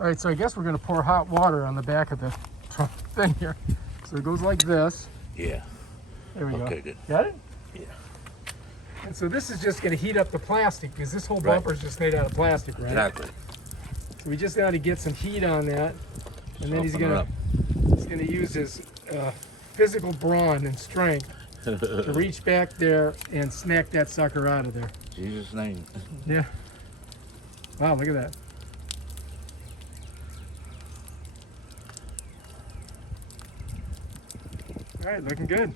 All right, so I guess we're going to pour hot water on the back of the thing here. So it goes like this. Yeah. There we go. Okay, good. Got it? Yeah. And so this is just going to heat up the plastic because this whole Right. bumper is just made out of plastic, right? Exactly. So we just got to get some heat on that, and then he's Soften it going to use his physical brawn and strength to reach back there and smack that sucker out of there. Jesus' name. Yeah. Wow, look at that. All right, looking good.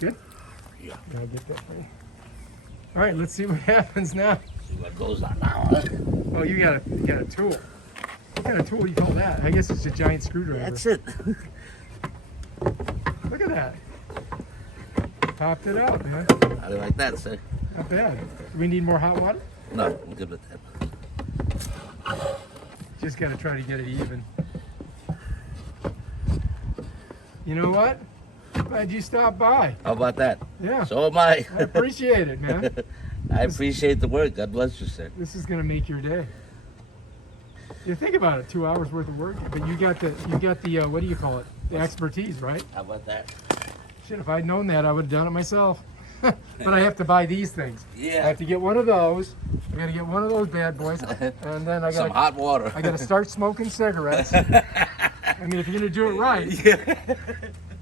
Good? Yeah. I'll get that for you. All right, let's see what happens now. See what goes on now, huh? Oh, you got a tool. What kind of tool do you call that? I guess it's a giant screwdriver. That's it. Look at that. Popped it out, man. How do you like that, sir? Not bad. Do we need more hot water? No, I'm good with that. Just got to try to get it even. You know what? Glad you stopped by. How about that? Yeah. So am I. I appreciate it, man. I appreciate the work. God bless you, sir. This is gonna make your day. You think about it, 2 hours worth of work, but you got the what do you call it? The expertise, right? How about that? Shit, if I'd known that, I would have done it myself. But I have to buy these things. I Yeah. have to get one of those. I gotta get one of those bad boys, and then Some hot water. I gotta start smoking cigarettes. I mean, if you're gonna do it right, Yeah.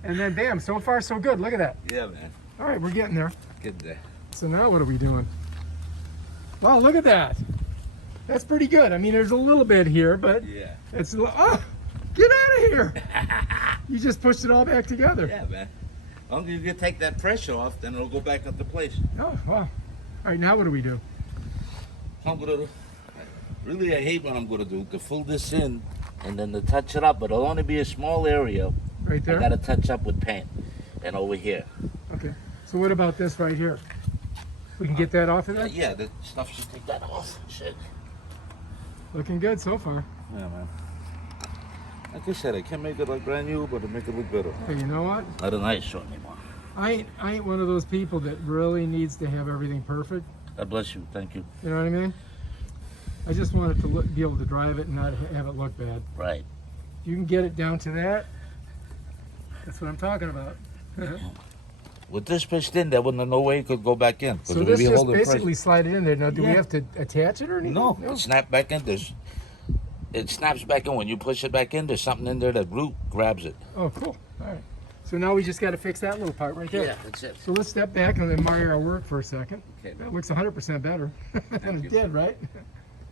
and then bam, so far so good. Look at that. Yeah, man. All right, we're getting there. Good day. So now what are we doing? Wow, look at that. That's pretty good. I mean, there's a little bit here, but Yeah. it's oh, get out of here! You just pushed it all back together. Yeah, man. As long as you can take that pressure off, then it'll go back into place. Oh, wow. All right, now what do we do? I'm gonna do. Really, I hate what I'm gonna do. To fill this in, and then to touch it up, but it'll only be a small area. Right I there? gotta touch up with paint, and over here. Okay. So what about this right here? We can get that off of there? Yeah, the stuff should take that off. Shit. Looking good so far. Yeah, man. Like I said, I can't make it like brand new, but I make it look better. Hey, you know what? Not a nice show anymore. I ain't one of those people that really needs to have everything perfect. God bless you. Thank you. You know what I mean? I just want it to be able to drive it and not have it look bad. Right. You can get it down to that. That's what I'm talking about. With this pushed in, there wasn't no way it could go back in. 'cause So it would this be just holding basically pressure. slide it in there. Now, do we Yeah. have to attach it or anything? No, it snapped back in. It snaps back in. When you push it back in, there's something in there that root grabs it. Oh, cool. All right. So now we just got to fix that little part right there. Yeah, that's it. So let's step back and admire our work for a second. Okay. That looks 100% better than Thank it you. did, right?